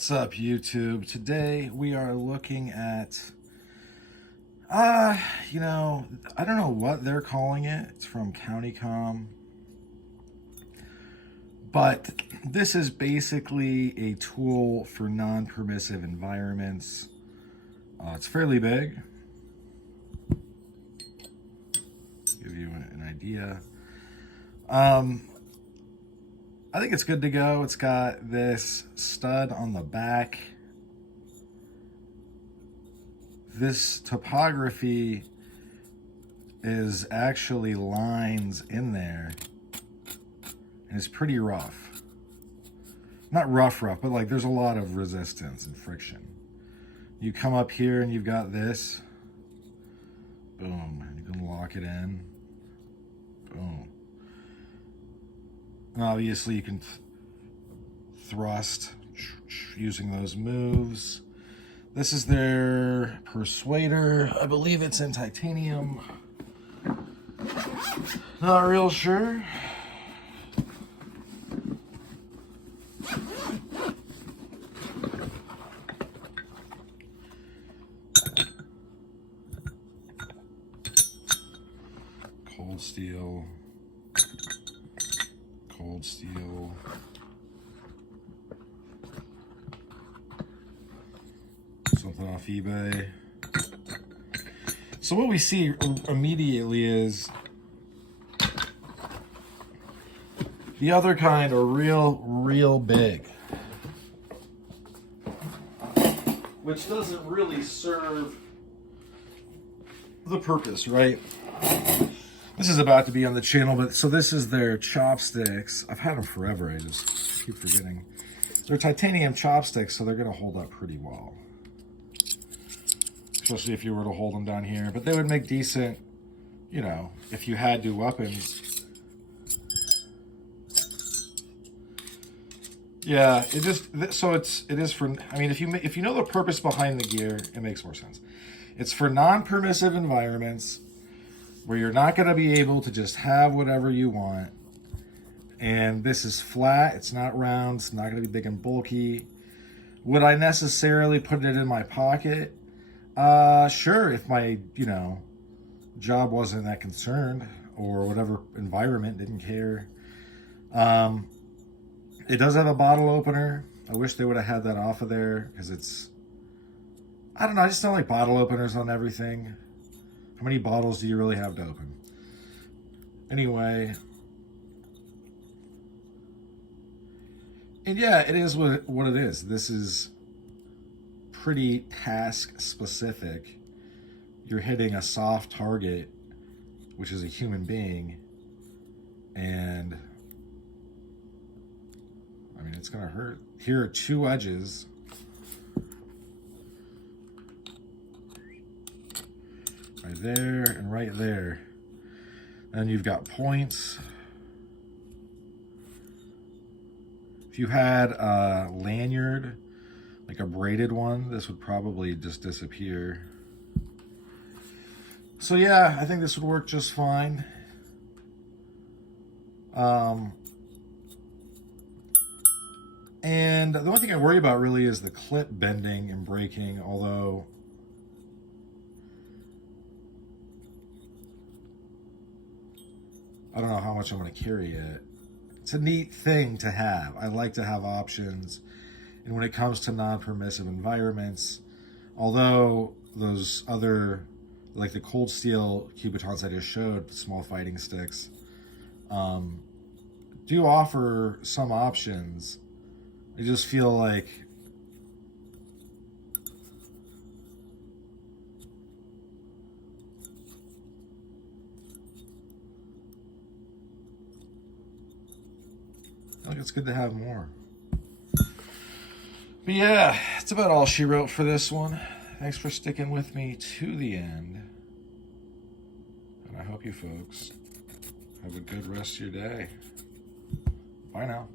What's up, YouTube? Today we are looking at, you know, I don't know what they're calling it. It's from CountyCom. But this is basically a tool for non-permissive environments. It's fairly big. Give you an idea. I think it's good to go. It's got this stud on the back. This topography is actually lines in there. And it's pretty rough. Not rough, but like there's a lot of resistance and friction. You come up here and you've got this. Boom. You can lock it in. Boom. And obviously you can thrust using those moves. This is their persuader. I believe it's in titanium. Not real sure. Cold steel. Cold steel. Something off eBay. So what we see immediately is the other kind are real big, which doesn't really serve the purpose, right? This is about to be on the channel, but so this is their chopsticks. I've had them forever, I just keep forgetting. They're titanium chopsticks, so they're gonna hold up pretty well. Especially if you were to hold them down here. But they would make decent, you know, if you had two weapons. Yeah, it just, so it is for, I mean, if you know the purpose behind the gear, it makes more sense. It's for non-permissive environments where you're not going to be able to just have whatever you want. And this is flat, it's not round, it's not going to be big and bulky. Would I necessarily put it in my pocket? Sure, if my, you know, job wasn't that concerned or whatever environment didn't care. It does have a bottle opener. I wish they would have had that off of there because it's, I don't know, I just don't like bottle openers on everything. How many bottles do you really have to open? Anyway. And yeah, it is what it is. This is pretty task specific. You're hitting a soft target, which is a human being. And I mean, it's gonna hurt. Here are two edges. Right there and right there. And you've got points. If you had a lanyard, like a braided one, this would probably just disappear. So yeah, I think this would work just fine. And the only thing I worry about really is the clip bending and breaking, although I don't know how much I'm going to carry it. It's a neat thing to have. I like to have options. And when it comes to non-permissive environments, although those other, like the cold steel cubitons I just showed, the small fighting sticks, do offer some options. I just feel like it's good to have more. But yeah, that's about all she wrote for this one. Thanks for sticking with me to the end. And I hope you folks have a good rest of your day. Bye now.